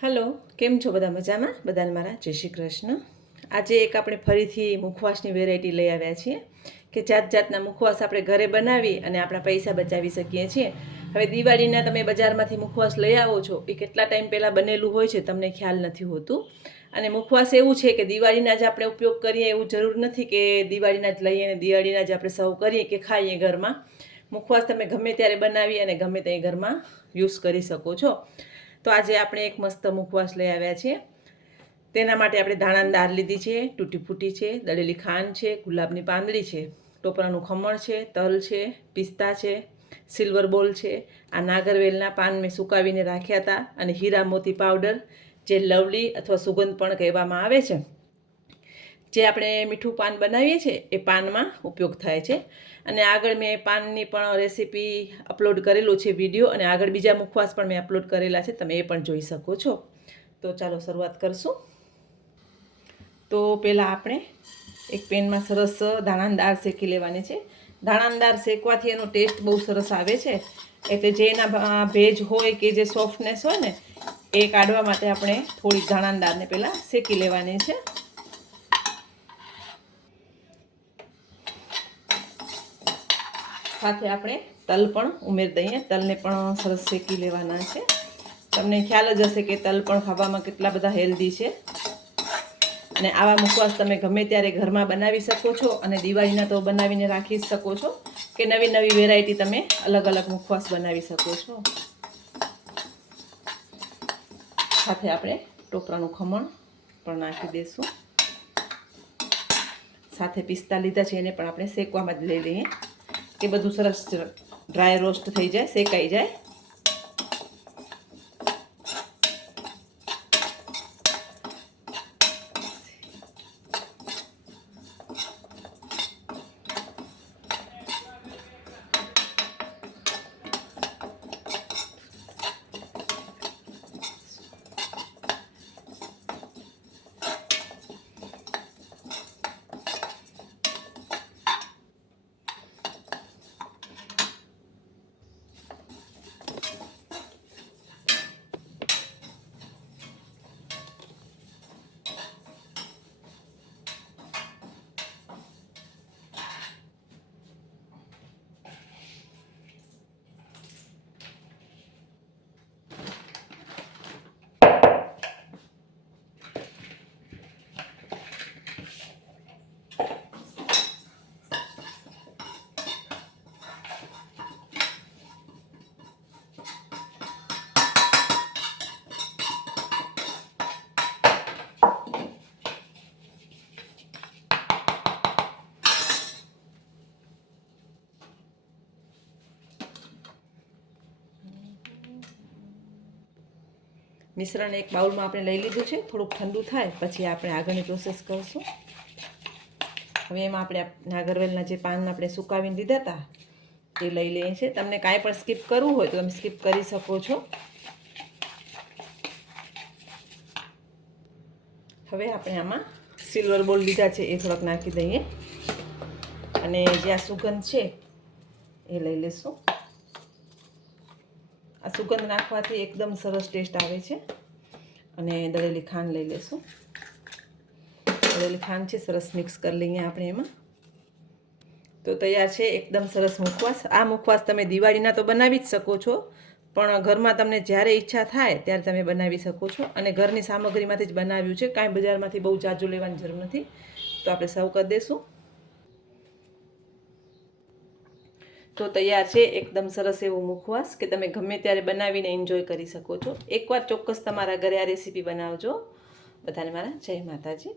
Hello, કેમ છો બધા? મજામાં? બધાને મારા જય શ્રી કૃષ્ણ. આજે એક આપણે ફરીથી મુખવાસની વેરાયટી લઈ આવ્યા છીએ કે જાત જાતના મુખવાસ આપણે ઘરે બનાવી અને આપણા પૈસા બચાવી શકીએ છીએ. હવે દિવાળીના તમે બજારમાંથી મુખવાસ લઈ આવો છો એ કેટલા ટાઈમ પહેલાં બનેલું હોય છે તમને ખ્યાલ નથી હોતું. અને મુખવાસ એવું છે કે દિવાળીના જ આપણે ઉપયોગ કરીએ એવું જરૂર નથી કે દિવાળીના જ લઈએ અને દિવાળીના જ આપણે સર્વ કરીએ કે ખાઈએ ઘરમાં. મુખવાસ તમે ગમે ત્યારે બનાવી અને ગમે ત્યાં ઘરમાં યુઝ કરી શકો છો. તો આજે આપણે એક મસ્ત મુખવાસ લઈ આવ્યા છીએ. તેના માટે આપણે ધાણાની દાળ લીધી છે, તૂટી ફૂટી છે, દળેલી ખાંડ છે, ગુલાબની પાંદડી છે, ટોપરાનું ખમણ છે, તલ છે, પિસ્તા છે, સિલ્વર બોલ છે, આ નાગરવેલના પાન મેં સુકાવીને રાખ્યા હતા અને હીરા મોતી પાવડર જે લવલી અથવા સુગંધ પણ કહેવામાં આવે છે, જે આપણે મીઠું પાન બનાવીએ છીએ એ પાનમાં ઉપયોગ થાય છે. અને આગળ મેં પાનની પણ રેસીપી અપલોડ કરેલું છે વિડીયો, અને આગળ બીજા મુખવાસ પણ મેં અપલોડ કરેલા છે, તમે એ પણ જોઈ શકો છો. તો ચાલો શરૂઆત કરશું. તો પહેલાં આપણે એક પેનમાં સરસ ધાણાની દાળ શેકી લેવાની છે. ધાણાની દાળ શેકવાથી એનો ટેસ્ટ બહુ સરસ આવે છે, એટલે જે એના ભેજ હોય કે જે સોફ્ટનેસ હોય ને એ કાઢવા માટે આપણે થોડી ધાણાની દાળને પહેલાં શેકી લેવાની છે. સાથે આપણે તલ પણ ઉમેરી દઈએ. તલને પણ સરસ શેકી લેવાના છે. તમને ખ્યાલ જ હશે કે તલ પણ ખાવામાં કેટલા બધા હેલ્ધી છે. અને આવા મુખવાસ તમે ગમે ત્યારે ઘરમાં બનાવી શકો છો અને દિવાળીના તો બનાવીને રાખી જ શકો છો, કે નવી નવી વેરાયટી તમે અલગ અલગ મુખવાસ બનાવી શકો છો. સાથે આપણે ટોપરાનું ખમણ પણ નાખી દઈશું. સાથે પિસ્તા લીધા છે એને પણ આપણે શેકવામાં જ લઈ લઈએ કે બધું સરસ ડ્રાય રોસ્ટ થઈ જાય, શેકાઈ જાય. મિશ્રણ એક બાઉલમાં આપણે લઈ લીધું છે. થોડુંક ઠંડુ થાય પછી આપણે આગળની પ્રોસેસ કરીશું. હવે એમાં આપણે નાગરવેલના જે પાન આપણે સુકાવીને દીધા હતા એ લઈ લઈએ છીએ. તમને કાંઈ પણ સ્કીપ કરવું હોય તો તમે સ્કીપ કરી શકો છો. હવે આપણે આમાં સિલ્વર બોલ લીધા છે એ થોડાક નાખી દઈએ અને જે આ સુગંધ છે એ લઈ લઈશું. આ સુગંધ નાખવાથી એકદમ સરસ ટેસ્ટ આવે છે. અને દળેલી ખાંડ લઈ લઈશું. દળેલી ખાંડ છે સરસ મિક્સ કરી લઈએ આપણે એમાં. તો તૈયાર છે એકદમ સરસ મુખવાસ. આ મુખવાસ તમે દિવાળીના તો બનાવી જ શકો છો, પણ ઘરમાં તમને જ્યારે ઈચ્છા થાય ત્યારે તમે બનાવી શકો છો. અને ઘરની સામગ્રીમાંથી જ બનાવ્યું છે, કાંઈ બજારમાંથી બહુ જાજુ લેવાની જરૂર નથી. તો આપણે સર્વ કરી દઈશું. તો તૈયાર છે એકદમ સરસ એવું મુખવાસ કે તમે ગમે ત્યારે બનાવીને એન્જોય કરી શકો છો. એકવાર ચોક્કસ તમારા ઘરે આ રેસીપી બનાવજો. બધાને મારા જય માતાજી.